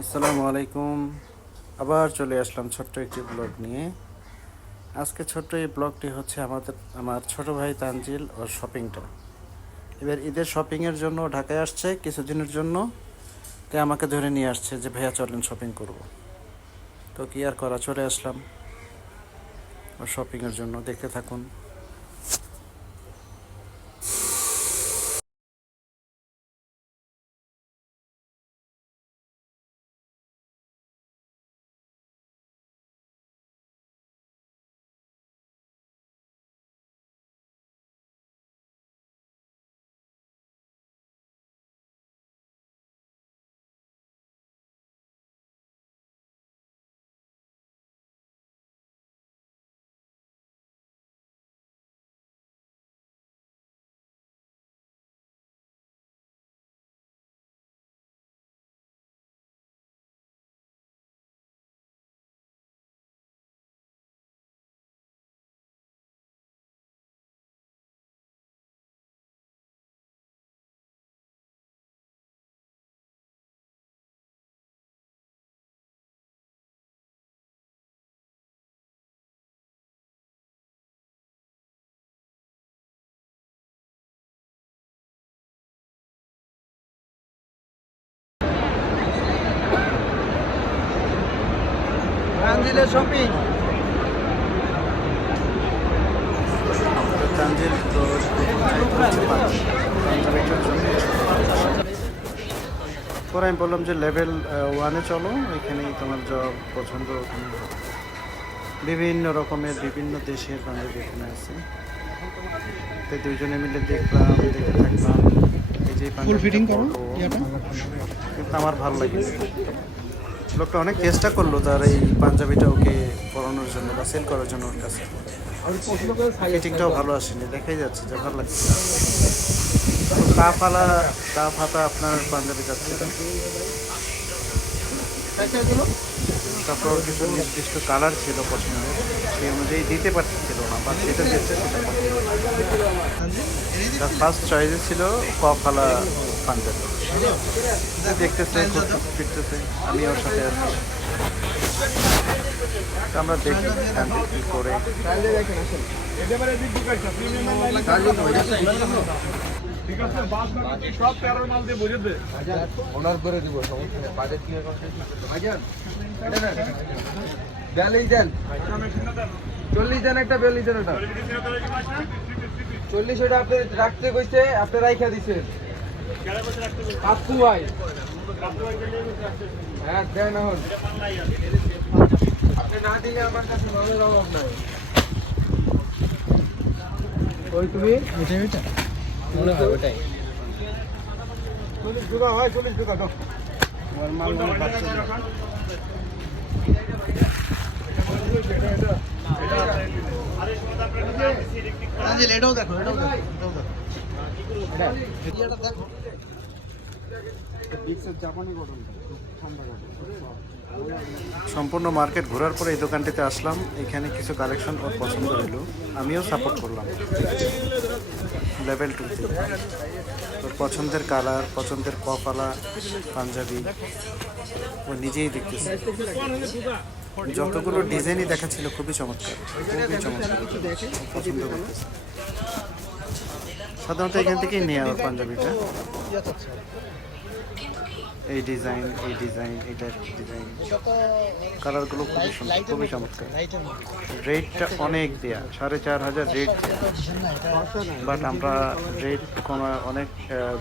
আসসালামু আলাইকুম। আবার চলে আসলাম ছোট্ট একটি ব্লগ নিয়ে। আজকে ছোট্ট এই ব্লগটি হচ্ছে আমার ছোট ভাই তানজিল ওর শপিংটা। এবার ঈদের শপিংয়ের জন্য ঢাকায় আসছে কিছুদিনের জন্য, তাই আমাকে ধরে নিয়ে আসছে যে ভাইয়া চলেন শপিং করব। তো কি আর করা, চলে আসলাম ওর শপিংয়ের জন্য। দেখতে থাকুন। তানজিলের শপিং। তানজিল তো পাঞ্জাবিটার জন্য। পরে আমি বললাম যে লেভেল 1-এ চলো, এখানেই তোমার যা পছন্দ ওখানে হবে। বিভিন্ন রকমের বিভিন্ন দেশের পাঞ্জাবি এখানে আছে। তো দুইজনে মিলে দেখলাম, দেখতে থাকলাম। এই যে ফুল ফিটিং পাঞ্জাবিটা করো বড়, ইয়াটা। কিন্তু আমার ভালো লাগে। লোকটা অনেক চেষ্টা করলো তার এই পাঞ্জাবিটা ওকে পরানোর জন্য বা সেল করার জন্য ওর কাছে। ফিটিংটাও ভালো আসেনি, দেখাই যাচ্ছে যে ভালো লাগছে। কাপ হাতা আপনার পাঞ্জাবি যাচ্ছে না। তারপর কিছু নির্দিষ্ট কালার ছিল পছন্দের, সেই অনুযায়ী দিতে পারছিল না, বা যেটা দিচ্ছে সেটা তার ফার্স্ট চয়েসে ছিল কফালা পাঞ্জাবি। দেখতেছে, ফিরতেছে, আমি ওর সাথে আছি। তো আমরা দেখি কি করে। ঠিক আছে, বাসমতি সব 13 মাল দিয়ে বুঝে দে। অর্ডার করে দিব, সমস্যা নেই। বাজেট কি এখন? ভাইজান বেলি দেন, 40 দেন একটা, বেলি দেন একটা 40। এটা আপনি রাখতে কইছে, আপনি রাইখা দিছেন আপু ভাই। হ্যাঁ দেন এখন, আপনি না দিলে আমার কাছে মালের অভাব নাই। ওই তুমি এটা মনে হয় ওটাই 40 টাকা হয়, 40 টাকা দাও। আমার মালগুলো বাড়ছে না। এটাও দেখো, এটাও দেখো, এটাও দেখো। সম্পূর্ণ মার্কেট ঘোরার পরে এই দোকানটিতে আসলাম। এখানে কিছু কালেকশন ওর পছন্দ হলো, আমিও সাপোর্ট করলাম লেভেল 2-তে। ওর পছন্দের কালার, পছন্দের কপালা পাঞ্জাবি ও নিজেই দেখতেছে। যতগুলো ডিজাইনই দেখাচ্ছিল খুবই চমৎকার, খুবই চমৎকার, পছন্দ করতেছে। সাধারণত এখান থেকেই নেওয়া ওর পাঞ্জাবিটা। এই ডিজাইন, এই ডিজাইন, এটা ডিজাইন, কালারগুলো খুবই সুন্দর, খুবই চমৎকার। রেটটা অনেক দেয়া, 4500 রেট দেয়া, বাট আমরা রেট কমা অনেক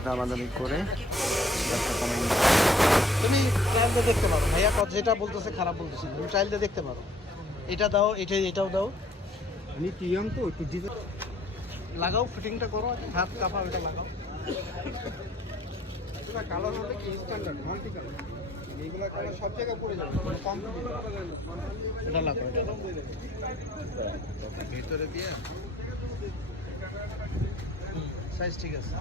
দামাদামি করে দামটা কমাই নিই। তুমি ট্রায়াল দিয়ে দেখতে পারো ভাইয়া, যেটা বলতেছে খারাপ বলতেছি, তুমি ট্রায়াল দিয়ে দেখতে পারো। এটা দাও, এটাও দাও। আমি টিয়াম তো একটু লাগাও, ফিটিংটা করো, হাত কাপা ওটা লাগাও। কালার হলে কি স্ট্যান্ডার্ড মাল্টি কালার, এইগুলা কালার সব জায়গায় পড়ে যাবে, কম এটা লাগাও, এটা লাগাও। ভিতরে দিয়ে সাইজ ঠিক আছে।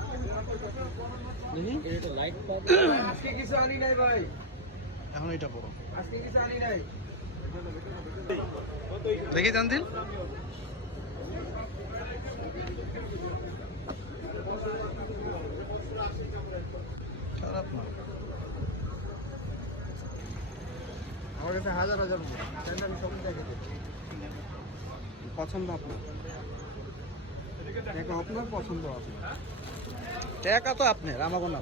আজকে কিছু আনি নাই ভাই, এখন এটা পড়ো। আজকে কিছু আনি নাই। দেখি জানদিল, খারাপ না। আমার কাছে হাজার হাজার চাইলে আমি সব দেখে দিই। পছন্দ আপনার দেখো, আপনার পছন্দ আপনার টাকা তো আপনার, আমাকে না।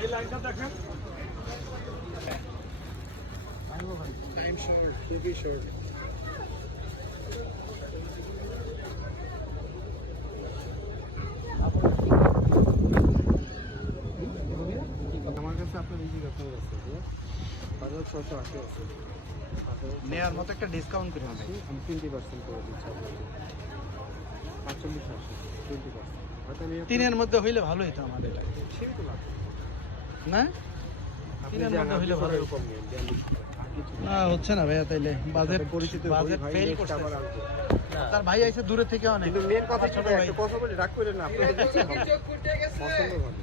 এই লাইনটা দেখেন। টাইম শর্ট, খুবই শর্ট। আমার কাছে আপনার ইজি কথা আছে যে 5680 আছে। নেওয়ার মতো একটা ডিসকাউন্ট করে দেন। আমি 20% করে দিচ্ছি আপনাকে। 4580 20%। হয়তো আমি তিনের মধ্যে হইলে ভালো হতো আমাদের এটা, সেরকম লাগবে। না? আপনি তিনের জানেন, মধ্যে আপনি হইলে ভালো সবাই হতো। কম নেন, দেন। আর কিছু না। না হচ্ছে না ভাইয়া, তাইলে বাজেট পরিচিত বাজেট ভাই ফেল next করছে। আবার আসবে। তার ভাই আইছে দূরে থেকে অনেক। কিন্তু মেন কথা আমার ছোট ছোট ভাই। একটা কথা বলি, রাগ করেন না, আপনাদের দেখছেন পছন্দ ভালো।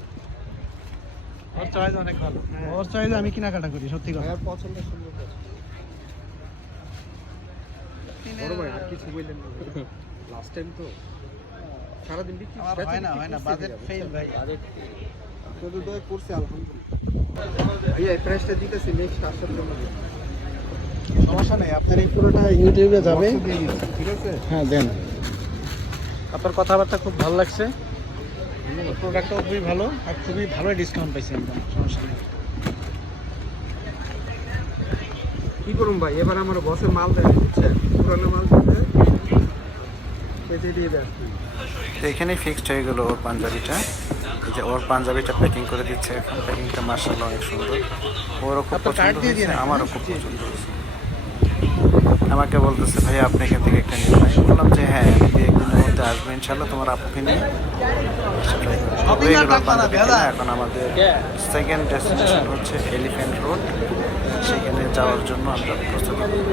ওর চয়েস অনেক ভালো। ওর চয়েসে আমি কেনাকাটা করি, সত্যি কথা। ভাইয়ার পছন্দ সুন্দর পছন্দ। বড় ভাই আর কিছু বললেন না, লাস্ট টাইম তো সারাদিন বিক্রি আমার হয় না বাজেট ফেল ভাই। আপনাদের দয় করছে আলহামদুলিল্লাহ। ভাইয়া এই প্রাইসটা দিতেছি নেক্সট আসার জন্য। সমস্যা নেই, আপনার এই পুরোটা ইউটিউবে যাবে। ঠিক আছে, হ্যাঁ দেন। আপনার কথাবার্তা খুব ভালো লাগছে, প্রোডাক্টটাও খুবই ভালো আর খুবই ভালো ডিসকাউন্ট পাইছি একদম, সমস্যা নেই। কি করুন ভাই, এবার আমার বসে মাল দেয় বুঝছেন, পুরানো মাল দিতে কেটে দিয়ে দেয়। তো এখানেই ফিক্সড হয়ে গেল ওর পাঞ্জাবিটা। এই যে ওর পাঞ্জাবিটা প্যাকিং করে দিচ্ছে এখন। প্যাকিংটা মার্শাল্লাহ অনেক সুন্দর, ওরও খুব আপনার কার্ড পছন্দ দিয়ে হয়েছে, দিন। আমারও খুব পছন্দ হয়েছে। আমাকে বলতেছে ভাই আপনি এখান থেকে একটা নিন। আমি বললাম যে হ্যাঁ, আমি 2-1 দিনের মধ্যে আসবো ইনশাল্লাহ তোমার আপুকে নিয়ে। Shopping আর টাকা না, ভেজা। এখন আমাদের সেকেন্ড ডেস্টিনেশন হচ্ছে এলিফ্যান্ট রোড, সেখানে যাওয়ার জন্য আমরা প্রস্তুতি নিই।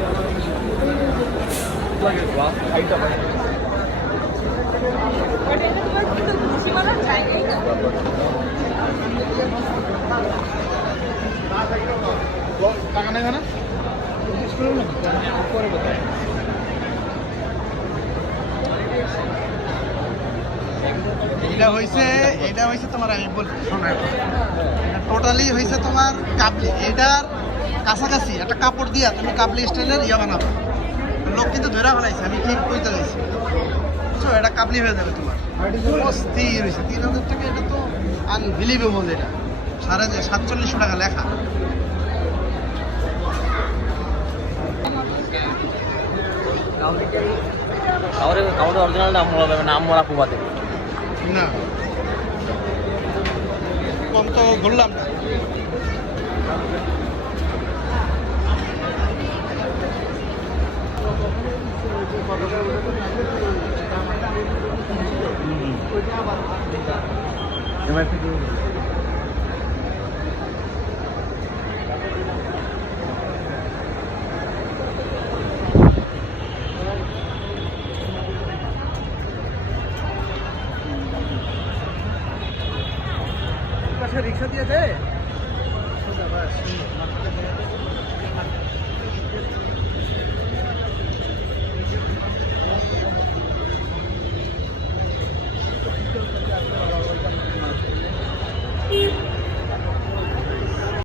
টাকা নেই না? এটা হয়েছে তোমার, আমি বলি শোনো, টোটালি হয়েছে তোমার কাবলি। এটার কাছাকাছি একটা কাপড় দিয়া তুমি কাবলি স্টাইলের ইয়ে বানাবো। লোক কিন্তু ধরে ফেলাইছে, আমি ঠিক কইতে লাইছি, বুঝছো? এটা কাবলি হয়ে যাবে তোমার। স্থির হয়েছে 3000 টাকা, এটা তো আনবিলিভেবল। এটা 4700 টাকা লেখা। কাউরে অরিজিনাল নাম মরা যাবে নাম মরা কুবাতে না কম তো ঘুরলাম না। রিক্সা দিয়ে দেয়।